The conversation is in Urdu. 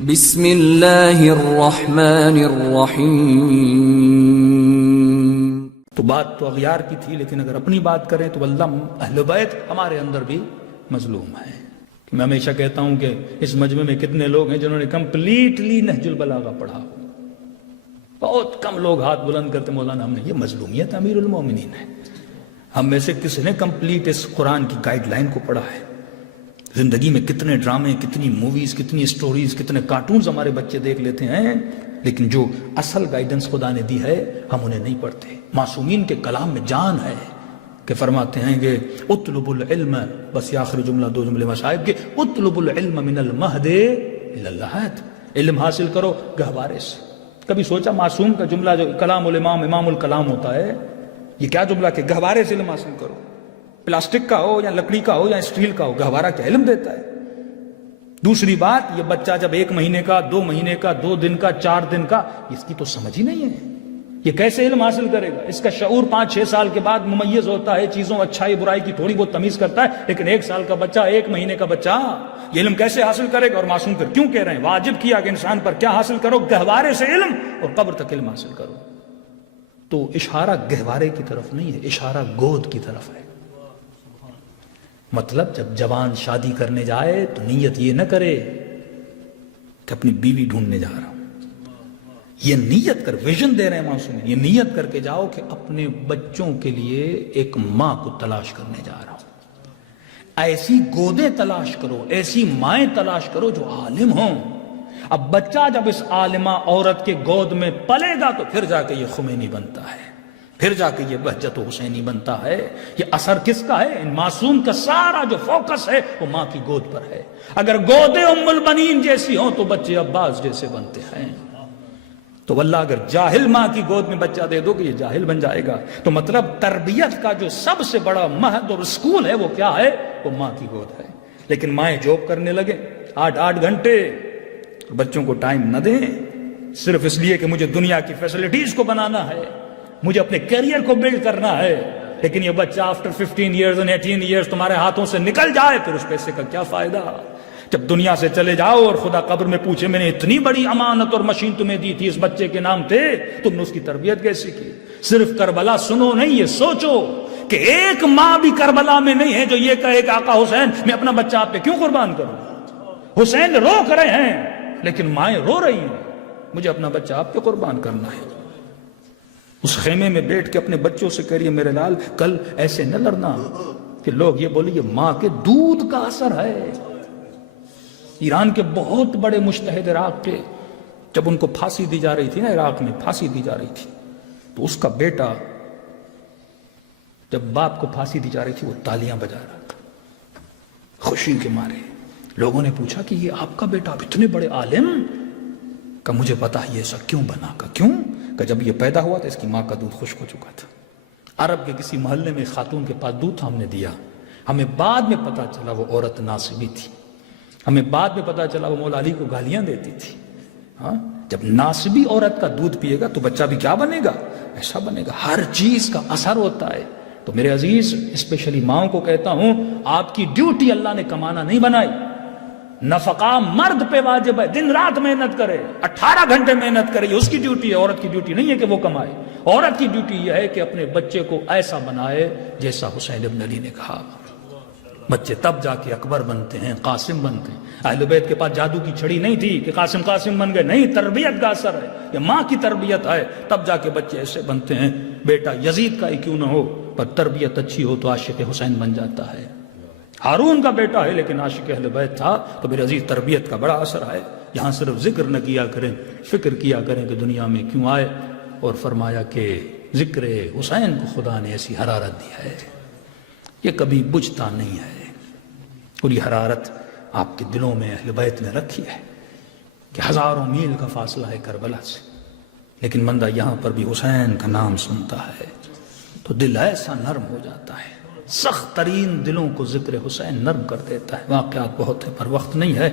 بسم اللہ الرحمن الرحیم۔ تو بات تو اغیار کی تھی، لیکن اگر اپنی بات کریں تو اللہ اہل بیت ہمارے اندر بھی مظلوم ہے۔ میں ہمیشہ کہتا ہوں کہ اس مجمع میں کتنے لوگ ہیں جنہوں نے کمپلیٹلی نہج البلاغہ پڑھا ہو؟ بہت کم لوگ ہاتھ بلند کرتے مولانا ہم نے، یہ مظلومیت امیر المومنین ہے۔ ہم میں سے کسی نے کمپلیٹ اس قرآن کی گائیڈ لائن کو پڑھا ہے؟ زندگی میں کتنے ڈرامے، کتنی موویز، کتنی سٹوریز، کتنے کارٹونز ہمارے بچے دیکھ لیتے ہیں، لیکن جو اصل گائیڈنس خدا نے دی ہے ہم انہیں نہیں پڑھتے۔ معصومین کے کلام میں جان ہے کہ فرماتے ہیں کہ اطلب العلم، بس یہ آخری جملہ، دو جملے مصائب کے، اطلب العلم من المہد الی اللحد، علم حاصل کرو گہوارے سے۔ کبھی سوچا معصوم کا جملہ جو کلام الامام، امام الکلام ہوتا ہے، یہ کیا جملہ کہ گہوارے سے علم حاصل کرو؟ پلاسٹک کا ہو یا لکڑی کا ہو یا اسٹیل کا ہو، گہوارہ کیا علم دیتا ہے؟ دوسری بات، یہ بچہ جب 1 مہینے کا، 2 مہینے کا، 2 دن کا، 4 دن کا، اس کی تو سمجھ ہی نہیں ہے، یہ کیسے علم حاصل کرے گا؟ اس کا شعور 5-6 سال کے بعد ممیز ہوتا ہے، چیزوں اچھائی برائی کی تھوڑی بہت تمیز کرتا ہے، لیکن 1 سال کا بچہ، 1 مہینے کا بچہ یہ علم کیسے حاصل کرے گا؟ اور معصوم پھر کیوں کہہ رہے ہیں واجب کیا کہ انسان پر کیا حاصل کرو؟ گہوارے سے علم، اور قبر تک علم حاصل کرو۔ تو اشارہ گہوارے کی طرف نہیں ہے، اشارہ گود کی طرف ہے۔ مطلب جب جوان شادی کرنے جائے تو نیت یہ نہ کرے کہ اپنی بیوی ڈھونڈنے جا رہا ہوں، یہ نیت کر، ویژن دے رہے ہیں معصوم، یہ نیت کر کے جاؤ کہ اپنے بچوں کے لیے ایک ماں کو تلاش کرنے جا رہا ہوں۔ ایسی گودیں تلاش کرو، ایسی مائیں تلاش کرو جو عالم ہوں۔ اب بچہ جب اس عالمہ عورت کے گود میں پلے گا تو پھر جا کے یہ خمینی بنتا ہے، پھر جا کے یہ بہجت حسینی بنتا ہے۔ یہ اثر کس کا ہے؟ ان معصوم کا سارا جو فوکس ہے وہ ماں کی گود پر ہے۔ اگر گودیں ام البنین جیسی ہوں تو بچے عباس جیسے بنتے ہیں۔ تو واللہ اگر جاہل ماں کی گود میں بچہ دے دو کہ یہ جاہل بن جائے گا۔ تو مطلب تربیت کا جو سب سے بڑا مہد اور اسکول ہے وہ کیا ہے؟ وہ ماں کی گود ہے۔ لیکن مائیں جاب کرنے لگے 8 گھنٹے، بچوں کو ٹائم نہ دیں، صرف اس لیے کہ مجھے دنیا کی فیسلٹیز کو بنانا ہے، مجھے اپنے کیریئر کو بلڈ کرنا ہے۔ لیکن یہ بچہ آفٹر 15 ایئرز اور 18 ایئرز تمہارے ہاتھوں سے نکل جائے، پھر اس پیسے کا کیا فائدہ؟ جب دنیا سے چلے جاؤ اور خدا قبر میں پوچھے میں نے اتنی بڑی امانت اور مشین تمہیں دی تھی، اس بچے کے نام تھے، تم نے اس کی تربیت کیسے کی؟ صرف کربلا سنو نہیں، یہ سوچو کہ ایک ماں بھی کربلا میں نہیں ہے جو یہ کہے کہ آقا حسین میں اپنا بچہ آپ پہ کیوں قربان کروں؟ حسین روک رہے ہیں لیکن مائیں رو رہی ہیں، مجھے اپنا بچہ آپ پہ قربان کرنا ہے۔ اس خیمے میں بیٹھ کے اپنے بچوں سے کہہ رہی ہے میرے لال کل ایسے نہ لڑنا کہ لوگ یہ بولے یہ ماں کے دودھ کا اثر ہے۔ ایران کے بہت بڑے مجتہد عراق کے، جب ان کو پھانسی دی جا رہی تھی نا، عراق میں پھانسی دی جا رہی تھی، تو اس کا بیٹا جب باپ کو پھانسی دی جا رہی تھی وہ تالیاں بجا رہا تھا خوشی کے مارے۔ لوگوں نے پوچھا کہ یہ آپ کا بیٹا، آپ اتنے بڑے عالم؟ کہ مجھے پتا ہے یہ ایسا کیوں بنا۔ کا کیوں؟ کہ جب یہ پیدا ہوا تو اس کی ماں کا دودھ خشک ہو چکا تھا۔ عرب کے کسی محلے میں خاتون کے پاس دودھ تھا، ہم نے دیا، ہمیں بعد میں پتا چلا وہ عورت ناصبی تھی، ہمیں بعد میں پتا چلا وہ مولا علی کو گالیاں دیتی تھی۔ ہاں، جب ناصبی عورت کا دودھ پیے گا تو بچہ بھی کیا بنے گا؟ ایسا بنے گا۔ ہر چیز کا اثر ہوتا ہے۔ تو میرے عزیز، اسپیشلی ماؤں کو کہتا ہوں، آپ کی ڈیوٹی اللہ نے کمانا نہیں بنائی، نفقہ مرد پہ واجب ہے، دن رات محنت کرے، 18 گھنٹے محنت کرے، یہ اس کی ڈیوٹی ہے، عورت کی ڈیوٹی نہیں ہے کہ وہ کمائے۔ عورت کی ڈیوٹی یہ ہے کہ اپنے بچے کو ایسا بنائے جیسا حسین ابن علی نے کہا۔ بچے تب جا کے اکبر بنتے ہیں، قاسم بنتے ہیں۔ اہل بیت کے پاس جادو کی چھڑی نہیں تھی کہ قاسم قاسم بن گئے، نہیں، تربیت کا اثر ہے، یہ ماں کی تربیت ہے، تب جا کے بچے ایسے بنتے ہیں۔ بیٹا یزید کا ہی کیوں نہ ہو پر تربیت اچھی ہو تو عاشق حسین بن جاتا ہے۔ ہارون کا بیٹا ہے لیکن عاشق اہل بیت تھا، تو میرے عزیز تربیت کا بڑا اثر ہے۔ یہاں صرف ذکر نہ کیا کریں، فکر کیا کریں کہ دنیا میں کیوں آئے، اور فرمایا کہ ذکر حسین کو خدا نے ایسی حرارت دی ہے، یہ کبھی بجھتا نہیں ہے، اور یہ حرارت آپ کے دلوں میں اہل بیت نے رکھی ہے کہ ہزاروں میل کا فاصلہ ہے کربلا سے، لیکن بندہ یہاں پر بھی حسین کا نام سنتا ہے تو دل ایسا نرم ہو جاتا ہے۔ سخت ترین دلوں کو ذکر حسین نرم کر دیتا ہے۔ واقعات بہت ہیں پر وقت نہیں ہے۔